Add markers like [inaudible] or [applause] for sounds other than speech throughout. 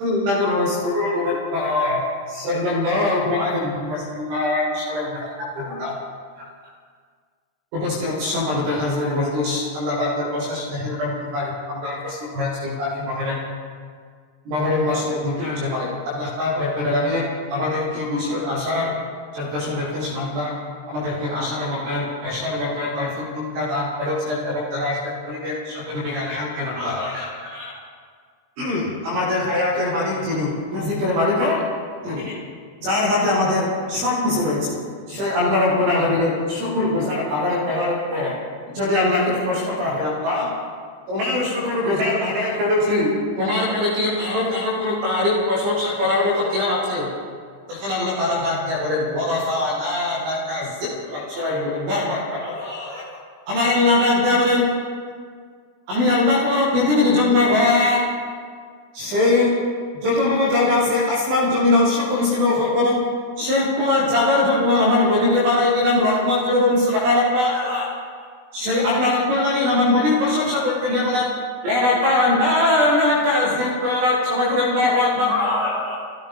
محمد رسول الله صلى الله عليه وسلم সবাই উপস্থিত সম্মানিত হাজির মজলিস আল্লাহ পাকের অশেষ মেহেরবানি পাই আমরা উপস্থিত হয়েছি আলী মহরের মহরের মাসের দ্বিতীয় জমায় আল্লাহ পাক রব্বুল আলামিন আমাদেরকে বিশেষ আশা যথাযথ রেখে সন্তান আমাদেরকে আশার মধ্যে আশার মধ্যে তৌফিক দীক্ষা দান করেছেন এবং তারা আজকে পরিবেশ সকলকে আলহামদুলিল্লাহ [clears throat] আমাদের হায়াতের মালিক যিনি রিজিকের মালিকও তিনি, যার হাতে আমাদের সব কিছু রয়েছে। সেই আল্লাহ রব্বুল শুকর গুজার আদায় করার পর, যদি আল্লাহকে প্রশ্ন করা হয়, আল্লাহ, তোমার আদায় করেছি, তোমার কি আরও প্রশংসা করার মতো কেউ আছে? তখন আল্লাহ তাআলা ডাক দিয়া বলেন ওয়ারাফা'না লাকা যিকরাক সবাই বলেন আমার আল্লাহ ডাক দিয়া বলেন, আমি আল্লাহ পৃথিবীর জন্য সেই যতগুলো জায়গা আছে, আসমান জমিন সকল ছিল সকল সেই তোমার জায়গার জন্য আমার নদীকে বানাই দিলাম রহমত এবং সুবহানাল্লাহ। সেই আল্লাহ রাব্বুল আমার নবীর প্রশংসা করতে গিয়ে বলেন ইয়া রাব্বানা আল্লাহু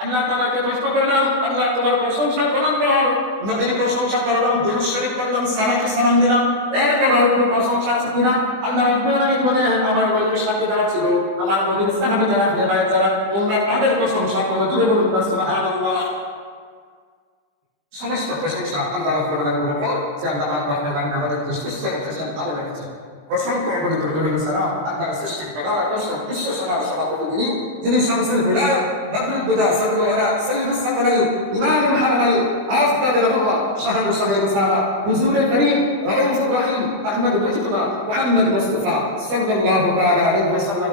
আল্লাহ তাআলাকে প্রশ্ন করলাম, আল্লাহ তোমার প্রশংসা করলাম, নবীর প্রশংসা করলাম, দুরূদ শরীফ করলাম সালাতু সালাম দিলাম। এরপর আর প্রশংসা আছে কিনা? আল্লাহ রাব্বুল আলামিন আমার নবীর সাথে আমার নবীর সাহাবে যারা হেদায়েত যারা তোমরা তাদের প্রশংসা করো জুড়ে বলুন না সুবহানাল্লাহ। সমস্ত প্রশংসা আল্লাহ রাব্বুল আলামিনের উপর যে আল্লাহ পাক রব্বুল আমাদেরকে সৃষ্টি রেখেছেন ভালো রেখেছেন। অসংখ্য অগণিত নবীর সালাম। আল্লাহর সৃষ্টি করা দর্শক বিশ্ব সমাজ সভাপতি যিনি যিনি শামসুল হুদা বদরুল হুদা সদরুল হুদা সৈয়দুস সাদরাই ইমামুল হারামাই আফদাল রহমা শাহরু সারা হুজুর করিম রউফুর রহিম, আহমদ মুজতবা, মুহাম্মদ মুস্তাফা, সাল্লাল্লাহু তাআলা আলাইহি ওয়াসাল্লাম।